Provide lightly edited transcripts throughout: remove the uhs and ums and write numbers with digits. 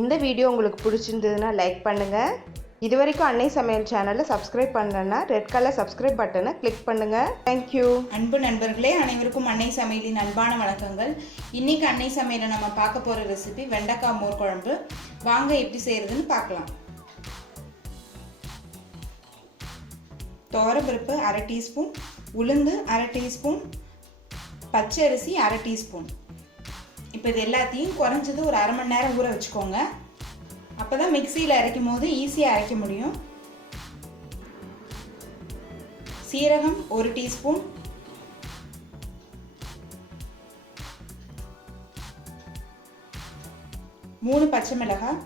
இந்த வீடியோ உங்களுக்கு பிடிச்சிருந்ததுன்னா லைக் பண்ணுங்கள். இதுவரைக்கும் அன்னை சமையல் சேனலை சப்ஸ்கிரைப் பண்ணலன்னா ரெட் கலர் சப்ஸ்கிரைப் பட்டனை கிளிக் பண்ணுங்கள். தேங்க்யூ. அன்பு நண்பர்களே, அனைவருக்கும் அன்னை சமையலின் அன்பான வணக்கங்கள். இன்னைக்கு அன்னை சமையலை நம்ம பார்க்க போகிற ரெசிபி வெண்டைக்காய் மோர் குழம்பு. வாங்க எப்படி செய்கிறதுன்னு பார்க்கலாம். துவரப்பருப்பு அரை டீஸ்பூன், உளுந்து அரை டீஸ்பூன், பச்சை அரிசி அரை டீஸ்பூன். இப்போ இது எல்லாத்தையும் குறைஞ்சது ஒரு அரை மணி நேரம் ஊற வச்சுக்கோங்க. அப்போ தான் மிக்சியில் அரைக்கும் போது ஈஸியாக அரைக்க முடியும். சீரகம் ஒரு டீஸ்பூன், மூணு பச்சை மிளகாய்,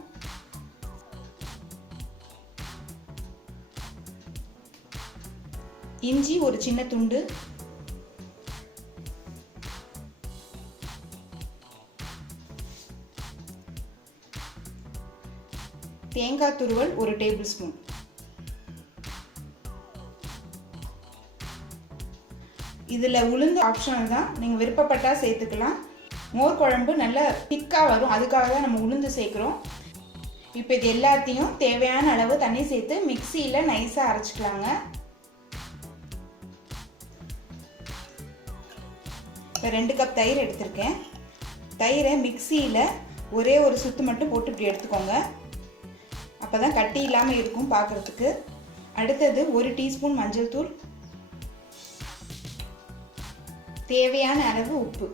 இஞ்சி ஒரு சின்ன துண்டு, தேங்காய் துருவல் ஒரு டேபிள் ஸ்பூன். இதில் உளுந்து ஆப்ஷனல் தான், நீங்கள் விருப்பப்பட்டால் சேர்த்துக்கலாம். மோர் குழம்பு நல்லா திக்காக வரும், அதுக்காக தான் நம்ம உளுந்து சேர்க்குறோம். இப்போ இது எல்லாத்தையும் தேவையான அளவு தண்ணி சேர்த்து மிக்சியில் நைஸாக அரைச்சிக்கலாங்க. இப்போ 2 கப் தயிர் எடுத்திருக்கேன். தயிரை மிக்சியில் ஒரே ஒரு சுத்து மட்டும் போட்டு இப்படி எடுத்துக்கோங்க. அப்போ தான் கட்டி இல்லாமல் இருக்கும் பார்க்குறதுக்கு. அடுத்தது ஒரு டீஸ்பூன் மஞ்சள் தூள், தேவையான அளவு உப்பு.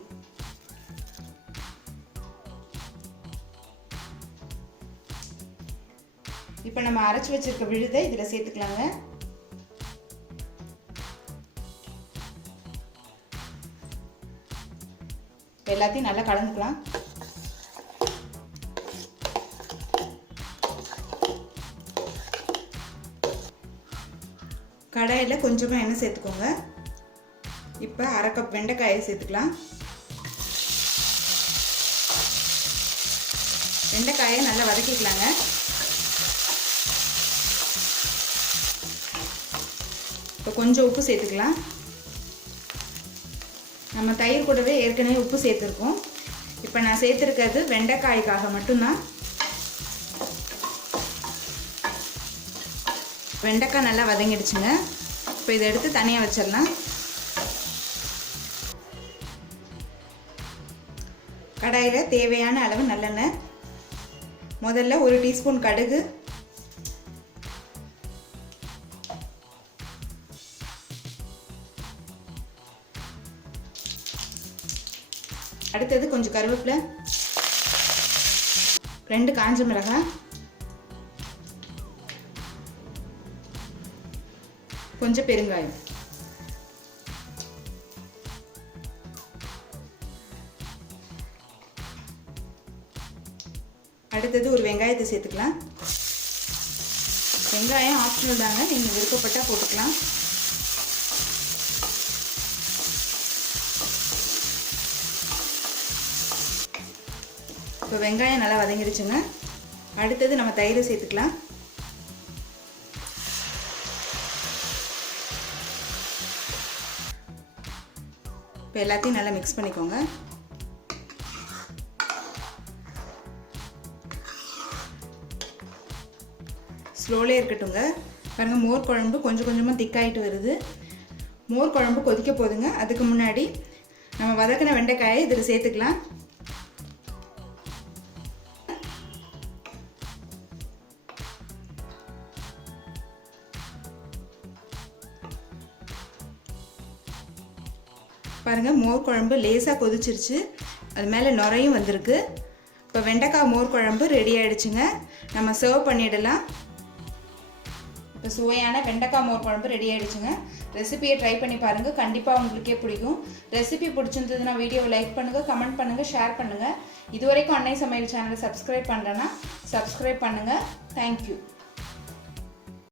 இப்போ நம்ம அரைச்சி வச்சிருக்க விழுதை இதில் சேர்த்துக்கலாங்க. எல்லாத்தையும் நல்லா கலந்துக்கலாம். கடாயில் கொஞ்சமாக எண்ணெய் சேர்த்துக்கோங்க. இப்போ அரை கப் வெண்டைக்காயை சேர்த்துக்கலாம். வெண்டைக்காயை நல்லா வதக்கிக்கலாங்க. இப்போ கொஞ்சம் உப்பு சேர்த்துக்கலாம். நம்ம தயிர் கூடவே ஏற்கனவே உப்பு சேர்த்துருக்கோம். இப்போ நான் சேர்த்துருக்கிறது வெண்டைக்காய்க்காக மட்டும்தான். வெண்டைக்காய் நல்லா வதங்கிடுச்சுங்க. இப்போ இதை எடுத்து தனியாக வச்சிடலாம். கடாயில் தேவையான அளவு நல்லெண்ணெய். முதல்ல ஒரு டீஸ்பூன் கடுகு, அடுத்தது கொஞ்சம் கருவேப்பிலை, 2 காஞ்ச மிளகாய், கொஞ்சம் பெருங்காயம். அடுத்தது ஒரு வெங்காயத்தை சேர்த்துக்கலாம். வெங்காயம் ஆப்ஷனல் தாங்க, நீங்கள் விருப்பப்பட்டால் போட்டுக்கலாம். இப்போ வெங்காயம் நல்லா வதங்கிடுச்சுங்க. அடுத்தது நம்ம தயிரை சேர்த்துக்கலாம். இப்போ எல்லாத்தையும் நல்லா மிக்ஸ் பண்ணிக்கோங்க. ஸ்லோலே இருக்கட்டுங்க. பாருங்கள், மோர் குழம்பு கொஞ்சம் கொஞ்சமாக திக்காயிட்டு வருது. மோர் குழம்பு கொதிக்க போதுங்க. அதுக்கு முன்னாடி நம்ம வதக்கின வெண்டைக்காயை இதில் சேர்த்துக்கலாம். பாருங்கள், மோர் குழம்பு லேசாக கொதிச்சிருச்சு. அது மேலே நுரையும் வந்திருக்கு. இப்போ வெண்டைக்காய் மோர் குழம்பு ரெடி ஆகிடுச்சுங்க. நம்ம சர்வ் பண்ணிடலாம். இப்போ சுவையான வெண்டைக்காய் மோர் குழம்பு ரெடி ஆகிடுச்சுங்க. ரெசிபியை ட்ரை பண்ணி பாருங்கள், கண்டிப்பாக உங்களுக்கே பிடிக்கும். ரெசிபி பிடிச்சிருந்ததுன்னா வீடியோவை லைக் பண்ணுங்கள், கமெண்ட் பண்ணுங்கள், ஷேர் பண்ணுங்கள். இதுவரைக்கும் அன்னை சமையல் சேனலை சப்ஸ்கிரைப் பண்ணுறேன்னா சப்ஸ்கிரைப் பண்ணுங்கள். தேங்க்யூ.